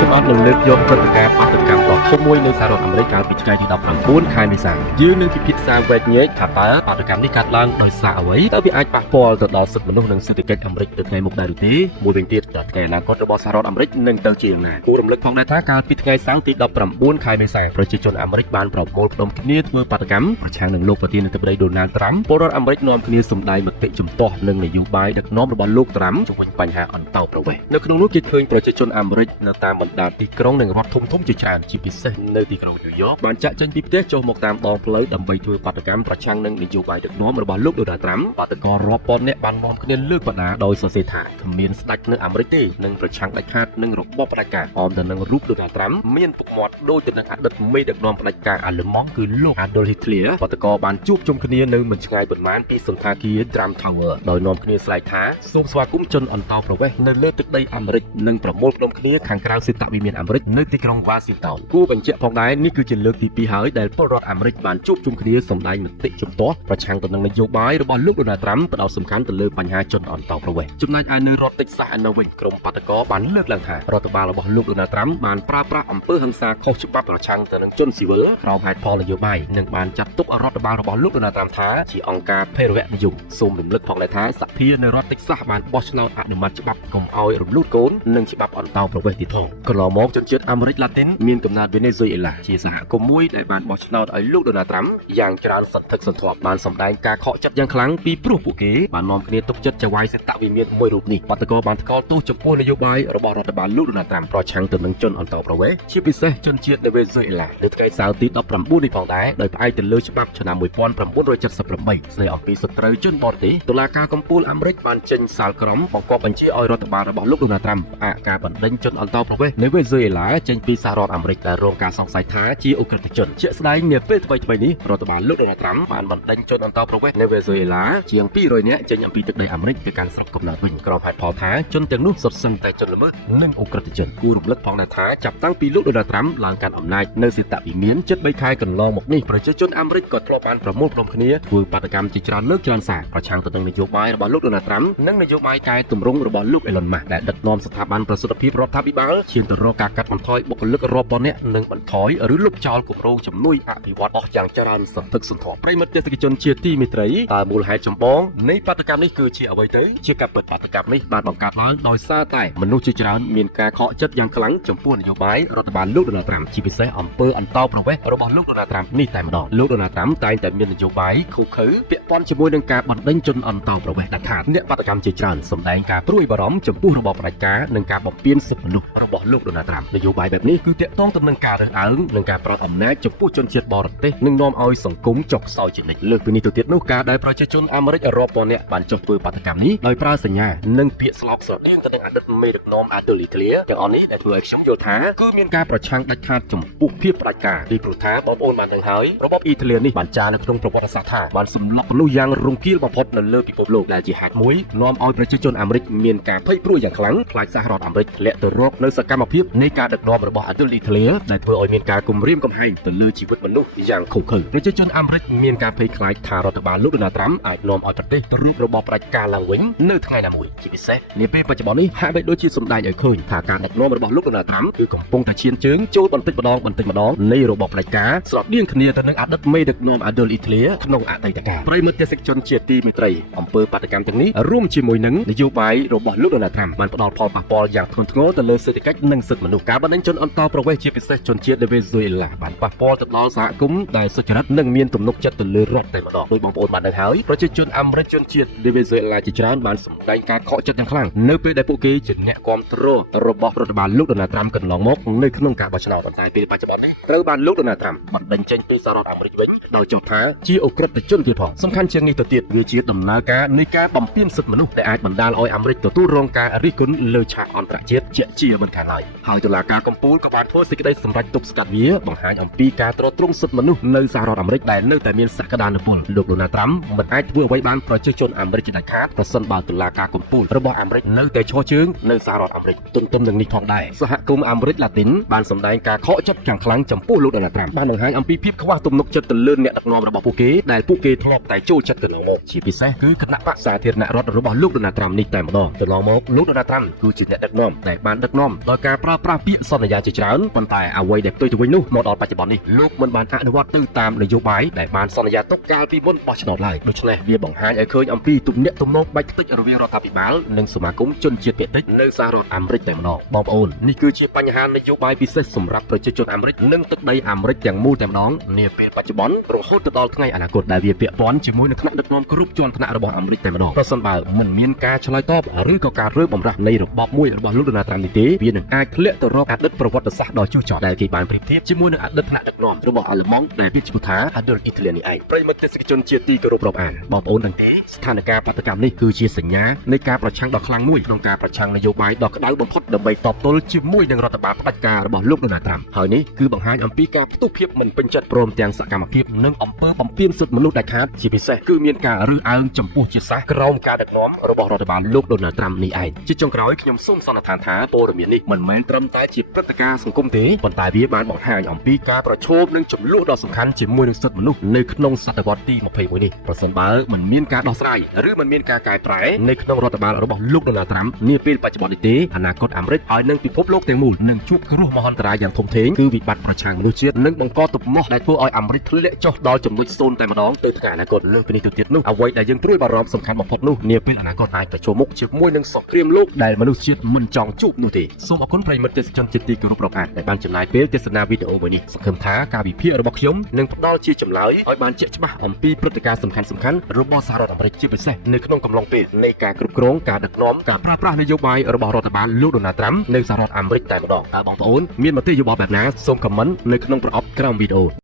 ខ្ញុំអត់នឹងលើកយកព្រឹត្តិការណ៍បាតុកម្មដ៏ធំមួយនៅសហរដ្ឋអាមេរិកកាលពីថ្ងៃទី19ខែមេសាយើងនឹងពិភាក្សាវែកញែកថាតើបាតុកម្មនេះកើតឡើងដោយសារអ្វីតើវាអាចប៉ះពាល់ទៅដល់សិទ្ធិមនុស្សនិងសេដ្ឋកិច្ចអាមេរិកទៅថ្ងៃមុខដែរឬទេមួយវិញទៀតតើថ្ងៃអនាគតរបស់សហរដ្ឋអាមេរិកនឹងទៅជាយ៉ាងណាគួររំលឹកផងដែរថាកាលពីថ្ងៃសៅរ៍ទី19ខែមេសាប្រជាជនអាមេរិកបានប្រមូលផ្ដុំគ្នាធ្វើបាតុកម្មប្រឆាំងនឹងលោកប្រធានាធិបតីដូណាល់ត្រាំពលរដ្ឋអាមេរិកនាំគ្នាសម្ដែងមតិជំទាស់នឹងនយោបាយដឹកនាំរបស់លោកត្រាំជុំវិញបញ្ហាអន្តោប្រវេសន៍នៅក្នុងនោះគេឃើញប្រជាជនអាមេរិកនៅតាមបណ្ដាទីក្រុងនិងរដ្ឋធំៗជាច្រើនជាពិសេសនៅទីក្រុងញូវយ៉កបានចាក់ចេញពីផ្ទះចុះមកតាមដងផ្លូវដើម្បីធ្វើបាតុកម្មប្រឆាំងនឹងនយោបាយដឹកនាំរបស់លោកដូណាល់ត្រាំបាតុកររាប់ពាន់នាក់បាននាំគ្នាលើកបដាដោយសរសេរថាគ្មានស្ដេចនៅអាមេរិកទេនឹងប្រឆាំងដាច់ខាតនឹងរបបផ្ដាច់ការអមទៅនឹងរូបដូណាល់ត្រាំមានពុកមាត់ដូចទៅនឹងអតីតមេដឹកនាំផ្ដាច់ការអាល្លឺម៉ង់គឺលោក Adolf Hitler បាតុករបានជួបជុំគ្នានៅមិនឆ្ងាយប៉ុន្មានពីសន្តាគារ Trump Tower ដោយនាំគ្នាស្លែកថាសូមស្វាគមន៍ជនអន្តោប្រវេសន៍នៅលើទឹកដីអាមេរិកនិងប្រមូលផ្ដុំគ្នាខាងក្រៅសេតវិមានអាមេរិកនៅទីក្រុង Washington គួរបញ្ជាក់ផងដែរនេះគឺជាលើកទី2ហើយដែលពលរដ្ឋអាមេរិកបានជួបជុំគ្នាសម្ដែងមតិជំទាស់ប្រឆាំងទៅនឹងនយោបាយរបស់លោកដូណាល់ត្រាំផ្ដោតសំខាន់ទៅលើបញ្ហាជនអន្តោប្រវេសន៍ចំណែកឯនៅរដ្ឋ Texas ឯនោះវិញក្រុមបាតុករបានលើកឡើងថារដ្ឋបាលរបស់លោកដូណាល់ត្រាំបានប្រើប្រាស់អំពើហិង្សាខុសច្បាប់ប្រឆាំងទៅនឹងជនស៊ីវិលក្រោមហេតុផលនយោបាយនិងបានចាត់ទុករដ្ឋបាលរបស់លោកដូណាល់ត្រាំថាជាអង្គការភេរវនិយមសូមរំលឹកផងដែរថាសភានៅរដ្ឋ Texas បានបោះឆ្នោតអនុម័តច្បាប់កុំឲ្យរំលូតកូននិងច្បាប់អន្តោប្រវេសន៍ទៀតផងកន្លងមកជនជាតិអាមេរិកឡាទីនមានកំណើតវេណេស៊ុយអេឡាជាសហគមន៍មួយដែលបានបោះឆ្នោតឲ្យលោកដូណាល់ត្រាំយ៉ាងច្រើនសន្ធឹកសន្ធាប់បានសម្ដែងការខកចិត្តយ៉ាងខ្លាំងពីព្រោះពួកគេបាននាំគ្នាទុកចិត្តចៅហ្វាយសេតវិមានមួយរូបនេះបាតុករបានថ្កោលទោសចំពោះនយោបាយរបស់រដ្ឋបាលលោកដូណាល់ត្រាំប្រឆាំងទៅនឹងជនអន្តោប្រវេសន៍ជាពិសេសជនជាតិវេណេស៊ុយអេឡានៅថ្ងៃសៅរ៍ទី19នេះផងដែរដោយផ្អែកទៅលើច្បាប់ឆ្នាំ1978ស្ដីអំពីសត្រូវជនបរទេសតុលាការកំពូលអាមេរិកបានចេញសាលក្រមបង្គាប់បញ្ជាឲ្យរដ្ឋបាលរបស់លោកដូណាល់ត្រាំផ្អាកការបណ្តេញជនអន្តោប្រវេសន៍នៅវេណេស៊ុយអេឡាចេញពីសហរដ្ឋអាមេរិកដែលរងការសង្ស័យថាជាអ ុក្រិដ្ឋជនជាក់ស្ដែងនាពេលថ្មីនេះរដ្ឋបាលលោកដូណាល់ត្រាំបានបណ្តេញជនអន្តោប្រវេសន៍នៅវេណេស៊ុយអេឡាជាង200នាក់ចេញអំពីទឹកដីអាមេរិកទៅកាន់ស្រុកកំណើតវិញក្រោមហេតុផលថាជនទាំងនោះសុទ្ធសឹងតែជនល្មើសនិងអ ុក្រិដ្ឋជនគួររំលឹកផងដែរថាចាប់តាំងពីលោកដូណាល់ត្រាំឡើងកាន់អំណាចនៅសេតវិមានជិត3ខែកន្លងមកនេះប្រជាជនអាមេរិកក៏ធ្លាប់បានប្រមូលផ្ដុំគ្នាធ្វើបាតកម្មជាច្រើនលើកច្រើនសារប្រឆាំងទៅនឹងនយោបាយរបស់លោកដូណាល់ត្រាំនិងនយោបាយកែតម្រង់របស់លោកអេឡុនម៉ាស់ដែលដឹកនាំស្ថាប័នប្រសិទ្ធភាពរដ្ឋាភិបាលឈានទៅរកការកាត់បន្ថយបុគ្គលិករាប់ពាន់នាក់និងបន្ថយឬលុបចោលគម្រោងជំនួយអភិវឌ្ឍអស់យ៉ាងច្រើនសន្ធឹកសន្ធាប់ប្រិមិត្តទេសនិកជនជាទីមេត្រីតើមូលហេតុចម្បងនៃបាតុកម្មនេះគឺជាអ្វីទៅជាការពិតបាតុកម្មនេះបានបង្កើតឡើងដោយសារតែមនុស្សជាច្រើនមានការខកចិត្តយ៉ាងខ្លាំងចំពោះនយោបាយរដ្ឋបាលលោកដូណាល់ត្រាំជាពិសេសអំពើអន្តោប្រវេសន៍របស់លោកដូណាល់ត្រាំនេះតែម្ដងលោកដូណាល់ត្រាំតែងតែមាននយោបាយឃោឃៅពាក់ព័ន្ធជាមួយនឹងការបណ្តេញជនអន្តោប្រវេសន៍ដាច់ខាតអ្នកបាតុកម្មជាច្រើនសម្ដែងការព្រួយបារម្ភចំពោះរបបផ្ដាច់ការនិងការបំពានសិទ្ធិមនុស្សរបស់លោកដូណាល់ត្រាំនយោបាយបែបនេះគឺទាក់ទងទៅនឹងការរើសអើងនិងការប្រោសអំណាចចំពោះជនជាតិបរទេសនិងនាំឲ្យសង្គមចុះខ្សោយជានិច្ចលើសពីនេះទៅទៀតនោះការដែលប្រជាជនអាមេរិករាប់ពាន់នាក់បានចុះធ្វើបាតុកម្មនេះដោយប្រើសញ្ញានិងពាក្យស្លោកស្រដៀងទៅនឹងអតីតមេដឹកនាំAdolf Hitlerទាំងអស់នេះដែលធ្វើឲ្យខ្ញុំយល់ថាគឺមានការប្រឆាំងដាច់ខាតចំពោះភាពផ្ដាច់ការពីព្រោះថាបងប្អូនបានដឹងហើយរបបអ៊ីតាលីនេះបានចារនៅក្នុងប្រវត្តិសាស្ត្រថាបានសម្លាប់មនុស្សយ៉ាងរង្គាលបំផុតនៅលើពិភពលោកដែលជាហេតុមួយនាំឲ្យប្រជាជនអាមេរិកមានការភ័យព្រួយយ៉ាងខ្លាំងខ្លាចសហរដ្ឋអាមេរិកធ្លាក់ទៅរកនៅសកម្មភាពនៃការដឹកនាំរបស់Adolf Hitlerដែលធ្វើឲ្យមានការគំរាមកំហែងទៅលើជីវិតមនុស្សយ៉ាងឃោឃៅប្រជាជនអាមេរិកមានការភ័យខ្លាចថារដ្ឋបាលលោកដូណាល់ត្រាំអាចនាំឲ្យប្រទេសទៅរករបបផ្ដាច់ការឡើងវិញនៅថ្ងៃណាមួយជាពិសេសនាពេលបច្ចុប្បន្ននេះហាក់បីដូចជាសម្ដែងឲ្យឃើញថាការដឹកនាំរបស់លោកដូណាល់ត្រាំគឺកំពុងតែឈានជើងចូលបន្តិចម្ដងនៃរបបផ្ដាច់ការស្រដៀងគ្នាទៅនឹងអតីតមេដឹកនាំAdolf Hitlerក្នុងអតីតកាលប្រិមិត្តទេសនិកជនជាទីមេត្រីអំពើបាតុកម្មទាំងនេះរួមជាមួយនឹងនយោបាយរបស់លោកដូណាល់ត្រាំបានផ្ដល់ផលប៉ះពាល់យ៉ាងធ្ងន់ធ្ងរទៅលើសេដ្ឋកិច្ចនិងសិទ្ធិមនុស្សការបណ្តេញជនអន្តោប្រវេសន៍ជាពិសេសជនជាតិវេណេស៊ុយអេឡាបានប៉ះពាល់ទៅដល់សហគមន៍ដែលសុចរិតនិងមានទំនុកចិត្តទៅលើរដ្ឋតែម្ដងដោយបងប្អូនបានដឹងហើយប្រជាជនអាមេរិកជនជាតិវេណេស៊ុយអេឡាជាច្រើនបានសម្ដែងការខកចិត្តយ៉ាងខ្លាំងនៅពេលដែលពួកគេជាអ្នកគ្រប់គ្រងរបស់រដ្ឋបាលលោកដូណាល់ត្រាំកន្លងមកនៅក្នុងការបោះឆ្នោតប៉ុន្តែពេលបច្ចុប្បន្ននេះត្រូវបានលោកដូណាល់ត្រាំបណ្តេញចេញពីសហរដ្ឋអាមេរិកវិញដោយចោទថាជាអ ុក្រិដ្ឋជនទៀតផងសំខាន់ជាងនេះទៅទៀតវាជាដំណើរការនៃការបំពានសិទ្ធិមនុស្សដែលអាចបណ្ដាលឲ្យអាមេរិកទទួលរងការរិះគន់លើឆាកអន្តរជាតិជាមិនខានឡើយ យហើយតុលាការកំពូលក៏បានធ្វើសេចក្តីសម្រេចទប់ស្កាត់វាបង្ហាញអំពីការទ្រទ្រង់សិទ្ធិមនុស្សនៅសហរដ្ឋអាមេរិកដែលនៅតែមានសក្តានុពលលោកដូណាល់ត្រាំមិនអាចធ្វើអ្វីបានប្រជាជនអាមេរិកជាដាច់ខាតប្រសិនបើតុលាការកំពូលរបស់អាមេរិកនៅតែឈរជើងនៅសហរដ្ឋអាមេរិកទន្ទឹមនឹងនេះផងដែរសហគមន៍អាមេរិកឡាទីនបានសម្ដែងការខកចិត្តយ៉ាងខ្លាំងចំពោះលោកដូណាល់ត្រាំបានបង្ហាញអំពីភាពខ្វះទំនុកចិត្តទៅលើអ្នកដឹកនាំរបស់ពួកគេដែលពួកគេធ្លាប់តែចូលចិត្តកន្លងមកជាពិសេសគឺគណៈបកសាធារណរដ្ឋរបស់លោកដូណាល់ត្រាំនេះតែម្ដងកន្លងមកលោកដូណាល់ត្រាំគឺជាអ្នកដឹកនាំដែលបានដឹកនាំដោយការប្រើប្រាស់ពាក្យសន្យាជាច្រើនប៉ុន្តែអ្វីដែលផ្ទុយទៅវិញនោះមកដល់បច្ចុប្បន្ននេះលោកមិនបានអនុវត្តទៅតាមនយោបាយដែលបានសន្យាទុកកាលពីមុនបោះឆ្នោតឡើយដូច្នេះវាបង្ហាញឲ្យឃើញអំពីទំនាក់ទំនងបាច់ផ្ទិចរវាងរដ្ឋាភិបាលនិងសមាគមជនជាតិភាគតិចនៅសហរដ្ឋអាមេរិកតែម្ដងបងប្អូននេះគឺជាបញ្ហានយោបាយពិសេសសម្រាប់ប្រជាជនអាមេរិកនិងទឹកដីអាមេរិកទាំងមូលតែម្ដងនាពេលបច្ចុប្បន្នរហូតទៅដល់ថ្ងៃអនាគតដែលវាពាក់ព័ន្ធជាមួយនឹងថ្នាក់ដឹកនាំគ្រប់ជាន់ថ្នាក់របស់អាមេរិកតែម្ដងប្រសិនបើមិនមានការឆ្លើយតបឬក៏ការរើបំរាស់នៃរបបមួយរបស់លោកដូណាល់ត្រាំនេះទេវានឹងអាចធ្លាក់ទៅរកអតីតប្រវត្តិសាស្ត្រដ៏ជូរចត់ដែលគេបានប្រៀបធៀបជាមួយនឹងអតីតថ្នាក់ដឹកនាំរបស់អាល្លឺម៉ង់ដែលមានឈ្មោះថា Adolf Hitler នេះឯងប្រិយមិត្តទេសនិកជនជាទីគោរពរាប់អានបងប្អូនទាំងពីរស្ថានភាពបាតុកម្មនេះគឺជាសញ្ញានៃការប្រឆាំងដ៏ខ្លាំងមួយក្នុងការប្រឆាំងនយោបាយដ៏ក្តៅបំផុតដើម្បីតបទល់ជាមួយនឹងរដ្ឋបាលផ្ដាច់ការរបស់លោកដូណាល់ត្រាំហើយនេះគឺបង្ហាញអំពីការផ្ទុះភាពមិនពេញចិត្តព្រមទាំងសកម្មភាពនិងអំពើបំពានសិទ្ធិមនុស្សដាច់ខាតជាពិសេសគឺមានការរើសអើងចំពោះជាសាសក្រោមការដឹកនាំរបស់រដ្ឋបាលលោកដូណាល់ត្រាំនេះឯងជាចុងក្រោយខ្ញុំសូមសន្និដ្ឋានថាព័ត៌មាននេះមិនមែនត្រឹមតែជាព្រឹត្តិការណ៍សង្គមទេប៉ុន្តែវាបានបង្ហាញអំពីការប្រឈមនឹងចំនួនដ៏សំខាន់ជាមួយនឹងសិទ្ធិមនុស្សនៅក្នុងសតវត្សទី21នេះប្រសិនបើមិនមានការដោះស្រាយឬមិនមានការកែប្រែនៅក្នុងរដ្ឋបាលរបស់លោកដូណាល់ត្រាំនាពេលបច្ចុប្បន្ននេះទេអនាគតអាមេរិកហើយនឹងពិភពលោកទាំងមូលនឹងជួបគ្រោះមហន្តរាយយ៉ាងធំធេងគឺវិបត្តិប្រឆាំងមនុស្សជាតិនិងបង្កទំនាស់ដែលធ្វើឲ្យអាមេរិកធ្លាក់ចុះដល់ចំណុចសូន្យតែម្ដងទៅថ្ងៃអនាគតលើសពីនេះទៅទៀតនោះអ្វីដែលយើងព្រួយបារម្ភសំខាន់បំផុតនោះនាពេលអនាគតអាចប្រឈមមុខជាមួយនឹងសង្គ្រាមលោកដែលមនុស្សជាតិមិនចង់ជួបនោះទេសូមអរគុណប្រិយមិត្តទេសជនជាទីគោរពរាប់អានដែលបានចំណាយពេលទស្សនាវីដេអូមួយនេះសង្ឃឹមថាការវិភាគរបស់ខ្ញុំនឹងផ្ដល់ជាចម្លើយឲ្យបានជាក់ច្បាស់អំពីព្រឹត្តិការណ៍សំខាន់ៗរបស់សហរដ្ឋអាមេរិកជាពិសេសនៅក្នុងកំឡុងពេលនៃការគ្រប់គ្រងការដឹកនាំការប្រើប្រាស់នយោបាយរបស់រដ្ឋបាលលោកដូណាល់ត្រាំនៅសហរដ្ឋអាមេរិកតែម្ដងតើបងប្អូនមានមតិយោបល់បែបណាសូមខមមិននៅក្នុងប្រអប់ក្រោមវីដេអូ